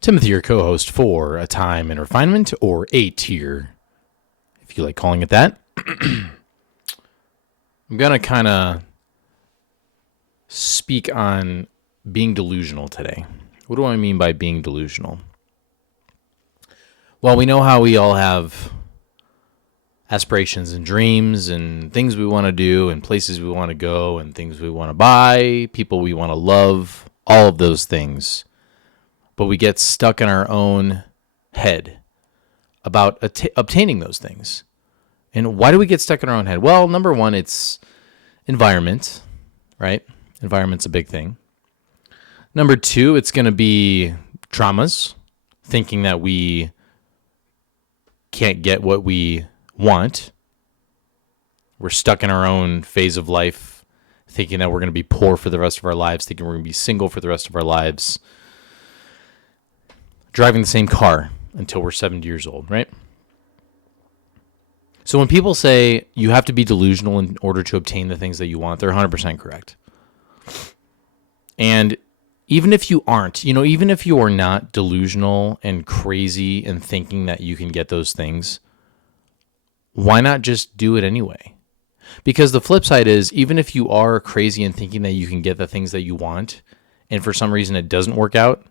Timothy, your co-host for A Time in Refinement, or A Tier, if you like calling it that. I'm going to kind of speak on being delusional today. What do I mean by being delusional? Well, we know how we all have aspirations and dreams and things we want to do and places we want to go and things we want to buy, people we want to love, all of those things. But we get stuck in our own head about obtaining those things. And why do we get stuck in our own head? Well, number one, it's environment, right? Environment's a big thing. Number two, it's going to be traumas, thinking that we can't get what we want. We're stuck in our own phase of life, thinking that we're going to be poor for the rest of our lives, thinking we're going to be single for the rest of our lives, driving the same car until we're 70 years old, right? So when people say you have to be delusional in order to obtain the things that you want, they're 100% correct. And even if you aren't, even if you are not delusional and crazy in thinking that you can get those things, why not just do it anyway? Because the flip side is, even if you are crazy in thinking that you can get the things that you want, and for some reason it doesn't work out,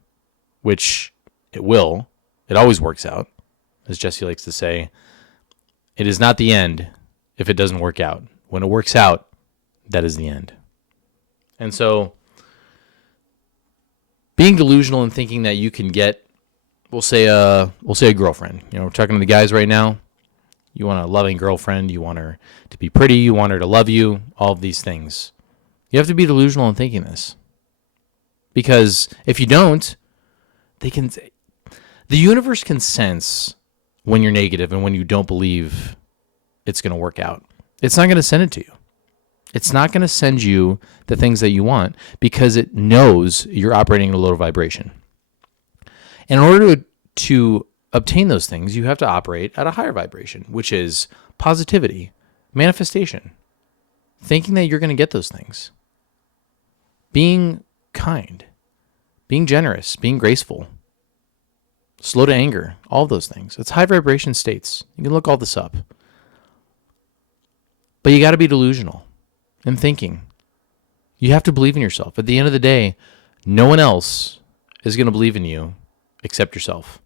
which it will, it always works out, as Jesse likes to say, it is not the end if it doesn't work out. When it works out, that is the end. And so, being delusional and thinking that you can get, we'll say a girlfriend. We're talking to the guys right now. You want a loving girlfriend. You want her to be pretty. You want her to love you. All of these things. You have to be delusional in thinking this. Because if you don't, the universe can sense when you're negative and when you don't believe it's going to work out. It's not going to send it to you. It's not going to send you the things that you want because it knows you're operating at a lower vibration. In order to obtain those things, you have to operate at a higher vibration, which is positivity, manifestation, thinking that you're going to get those things, being kind, being generous, being graceful, slow to anger, all of those things. It's high vibration states. You can look all this up. But you got to be delusional in thinking. You have to believe in yourself. At the end of the day, no one else is going to believe in you except yourself.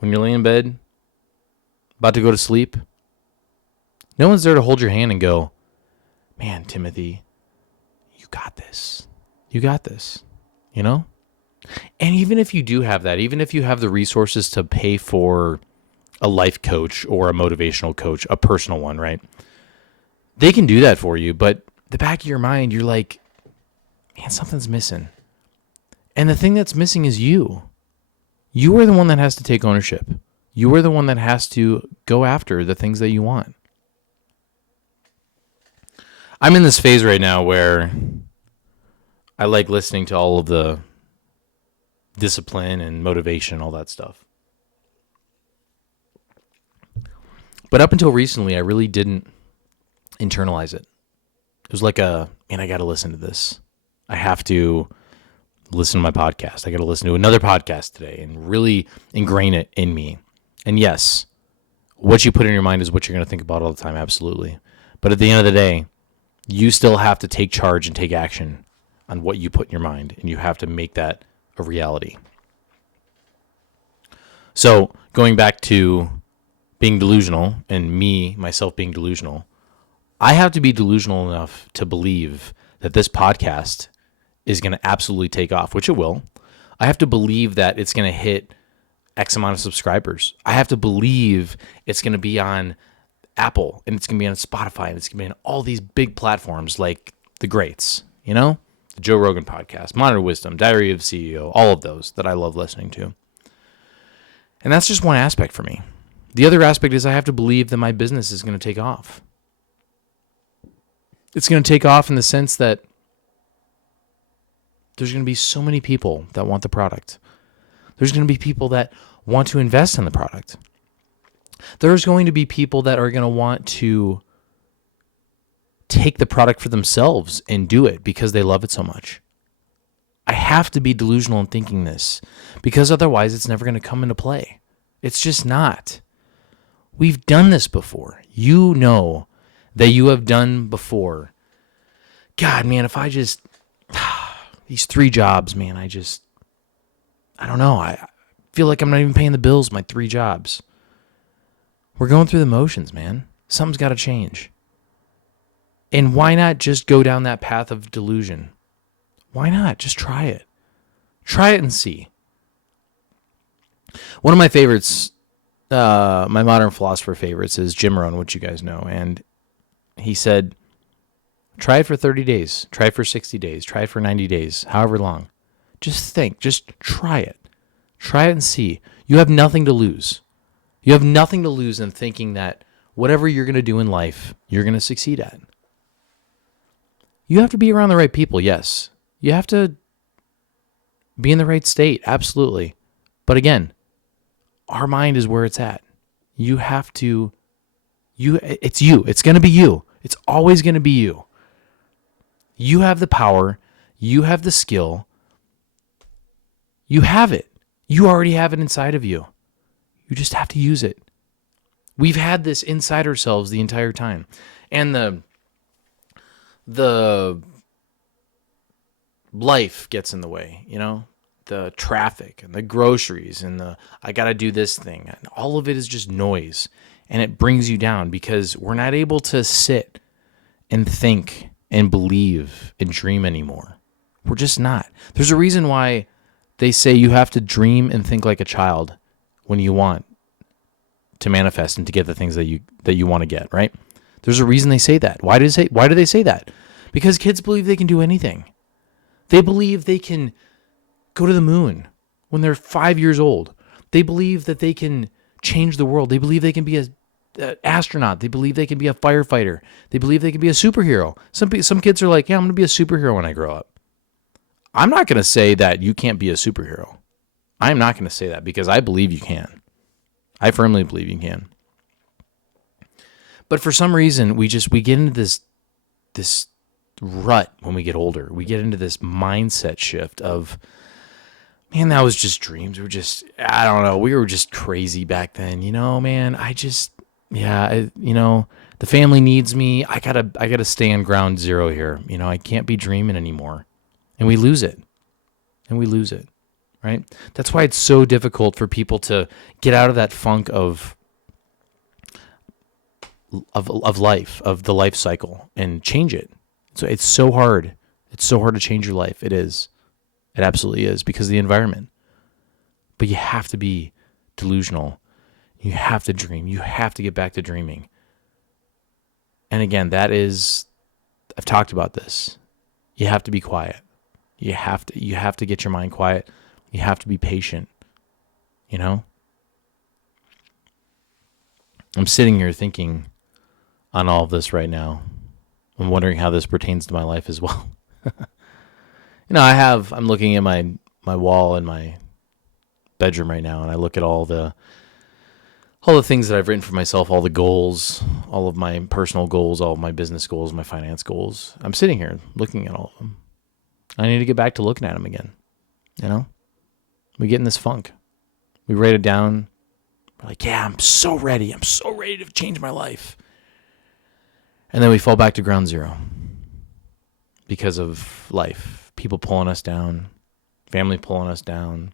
When you're laying in bed, about to go to sleep, no one's there to hold your hand and go, man, Timothy, you got this. You got this. And even if you do have that, even if you have the resources to pay for a life coach or a motivational coach, a personal one, right? They can do that for you, but the back of your mind, you're like, man, something's missing. And the thing that's missing is you. You are the one that has to take ownership. You are the one that has to go after the things that you want. I'm in this phase right now where I like listening to all of the discipline and motivation, all that stuff. But up until recently, I really didn't internalize it. It was like I got to listen to this. I have to listen to my podcast. I got to listen to another podcast today and really ingrain it in me. And yes, what you put in your mind is what you're going to think about all the time. Absolutely. But at the end of the day, you still have to take charge and take action on what you put in your mind. And you have to make that a reality. So going back to being delusional and myself being delusional, I have to be delusional enough to believe that this podcast is going to absolutely take off, which it will. I have to believe that it's going to hit X amount of subscribers. I have to believe it's going to be on Apple and it's going to be on Spotify and it's going to be on all these big platforms like the greats, the Joe Rogan podcast, Modern Wisdom, Diary of a CEO, all of those that I love listening to. And that's just one aspect for me. The other aspect is I have to believe that my business is going to take off. It's going to take off in the sense that there's going to be so many people that want the product. There's going to be people that want to invest in the product. There's going to be people that are going to want to take the product for themselves and do it because they love it so much. I have to be delusional in thinking this, because otherwise it's never going to come into play. It's just not. We've done this before. You know that you have done before. God, man, if I just, these 3 jobs, man, I don't know. I feel like I'm not even paying the bills, my 3 jobs. We're going through the motions, man. Something's got to change. And why not just go down that path of delusion? Why not? Just try it. Try it and see. One of my favorites, my modern philosopher favorites, is Jim Rohn, which you guys know. And he said, try it for 30 days. Try it for 60 days. Try it for 90 days. However long. Just think. Just try it. Try it and see. You have nothing to lose. You have nothing to lose in thinking that whatever you're going to do in life, you're going to succeed at. You have to be around the right people, yes. You have to be in the right state, absolutely. But again, our mind is where it's at. You have to, it's you. It's going to be you. It's always going to be you. You have the power. You have the skill. You have it. You already have it inside of you. You just have to use it. We've had this inside ourselves the entire time. And the life gets in the way, you know? The traffic and the groceries and I got to do this thing. And all of it is just noise. And it brings you down because we're not able to sit and think and believe and dream anymore. We're just not. There's a reason why they say you have to dream and think like a child when you want to manifest and to get the things that you want to get, right? There's a reason they say that. Why do they say that? Because kids believe they can do anything. They believe they can go to the moon when they're 5 years old. They believe that they can change the world. They believe they can be an astronaut. They believe they can be a firefighter. They believe they can be a superhero. Some kids are like, yeah, I'm going to be a superhero when I grow up. I'm not going to say that you can't be a superhero. I'm not going to say that because I believe you can. I firmly believe you can. But for some reason, we get into this rut when we get older. We get into this mindset shift of, man, that was just dreams. I don't know. We were just crazy back then, you know, man. The family needs me. I gotta stay on ground zero here. You know, I can't be dreaming anymore. And we lose it. Right? That's why it's so difficult for people to get out of that funk of life, of the life cycle, and change it. So it's so hard. It's so hard to change your life. It is. It absolutely is because of the environment. But you have to be delusional. You have to dream. You have to get back to dreaming. And again, I've talked about this. You have to be quiet. You have to get your mind quiet. You have to be patient. You know? I'm sitting here thinking on all of this right now. I'm wondering how this pertains to my life as well. You know, I'm looking at my wall in my bedroom right now, and I look at all the things that I've written for myself, all the goals, all of my personal goals, all of my business goals, my finance goals. I'm sitting here looking at all of them. I need to get back to looking at them again. You know? We get in this funk. We write it down. We're like, yeah, I'm so ready. I'm so ready to change my life. And then we fall back to ground zero because of life. People pulling us down, family pulling us down,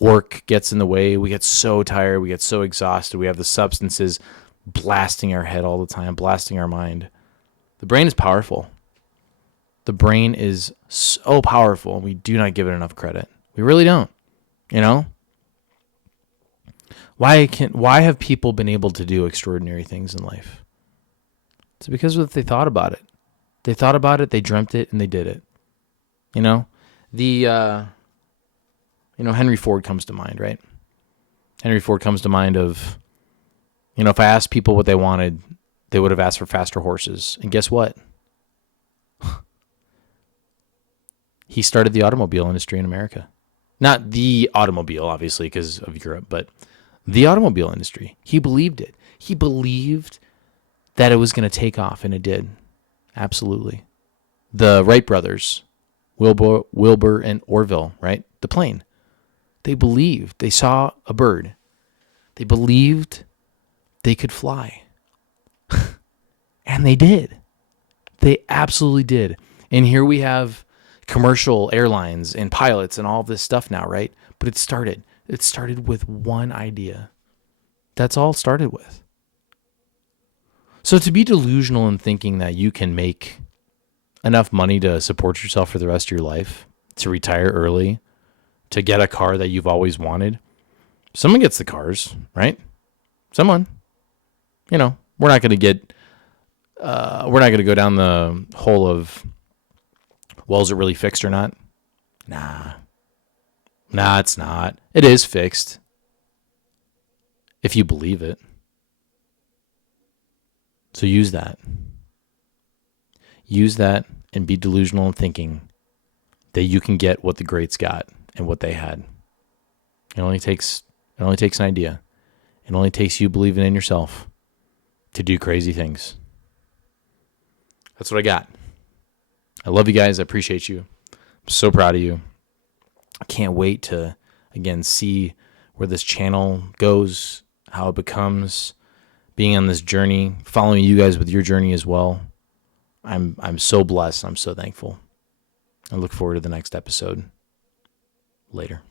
work gets in the way. We get so tired. We get so exhausted. We have the substances blasting our head all the time, blasting our mind. The brain is powerful. The brain is so powerful, and we do not give it enough credit. We really don't, you know? Why have people been able to do extraordinary things in life? It's because of they thought about it. They thought about it, they dreamt it, and they did it. You know? Henry Ford comes to mind, right? Henry Ford comes to mind of, if I asked people what they wanted, they would have asked for faster horses. And guess what? He started the automobile industry in America. Not the automobile, obviously, because of Europe, but the automobile industry. He believed it. He believed that it was going to take off, and it did. Absolutely. The Wright brothers, Wilbur and Orville, right? The plane. They believed. They saw a bird. They believed they could fly. And they did. They absolutely did. And here we have commercial airlines and pilots and all this stuff now, right? But it started with one idea. That's all it started with. So to be delusional in thinking that you can make enough money to support yourself for the rest of your life, to retire early, to get a car that you've always wanted, someone gets the cars, right? Someone. We're not going to go down the hole of, well, is it really fixed or not? Nah, it's not. It is fixed if you believe it. So use that. Use that and be delusional in thinking that you can get what the greats got and what they had. It only takes an idea. It only takes you believing in yourself to do crazy things. That's what I got. I love you guys. I appreciate you. I'm so proud of you. I can't wait to, again, see where this channel goes, how it becomes, being on this journey, following you guys with your journey as well. I'm so blessed. I'm so thankful. I look forward to the next episode. Later.